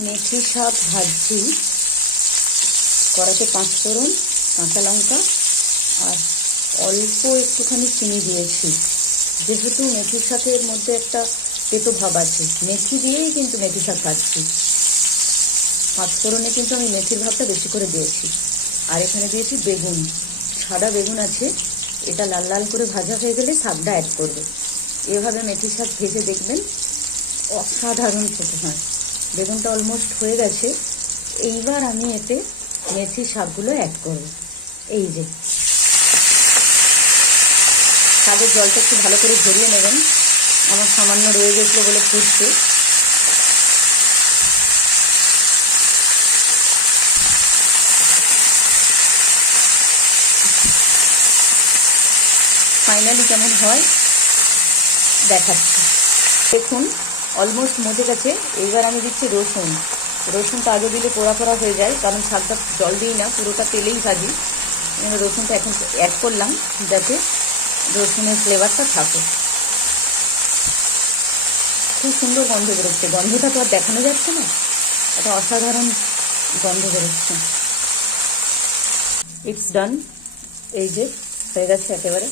মেথি শাক ভাজছি কড়াতে পাঁচ ফোড়ন, কাঁচা লঙ্কা আর অল্প একটুখানি চিনি দিয়েছি। যেহেতু মেথি শাকের মধ্যে একটা তেতো ভাব আছে মেথি দিয়েই কিন্তু মেথি শাক ভাজছি। পাঁচ ফোড়নে কিন্তু আমি মেথির ভাবটা বেশি করে দিয়েছি। আর এখানে দিয়েছি বেগুন, সাদা বেগুন আছে, এটা লাল লাল করে ভাজা হয়ে গেলে শাকটা অ্যাড করবে। এভাবে মেথি শাক ভেজে দেখবেন অসাধারণ খেতে হয়। বেগুনটা অলমোস্ট হয়ে গেছে। এইবার আমি এতে মেথি শাকগুলো অ্যাড করব। এই যে। শাকের জলটা একটু ভালো করে ঝরিয়ে নেবেন। আমার সামান্য রয়ে গেছিল বলে ফুটছে ফাইনালি কেমন হয়? দেখাচ্ছি। দেখুন অলমোস্ট মজে গেছে। এইবার আমি দিচ্ছি রসুন। রসুনটা আগে দিলে পোড়া পোড়া হয়ে যায়, কারণ শাকটা জল দিই না, পুরোটা তেলেই ভাজি। রসুনটা এখন অ্যাড করলাম, যাতে রসুনের ফ্লেভারটা থাকে। খুব সুন্দর গন্ধ বেরোচ্ছে। গন্ধটা তো আর দেখানো যাচ্ছে না। একটা অসাধারণ গন্ধ বেরোচ্ছে। ইটস ডান এই যে, হয়ে গেছে একেবারে।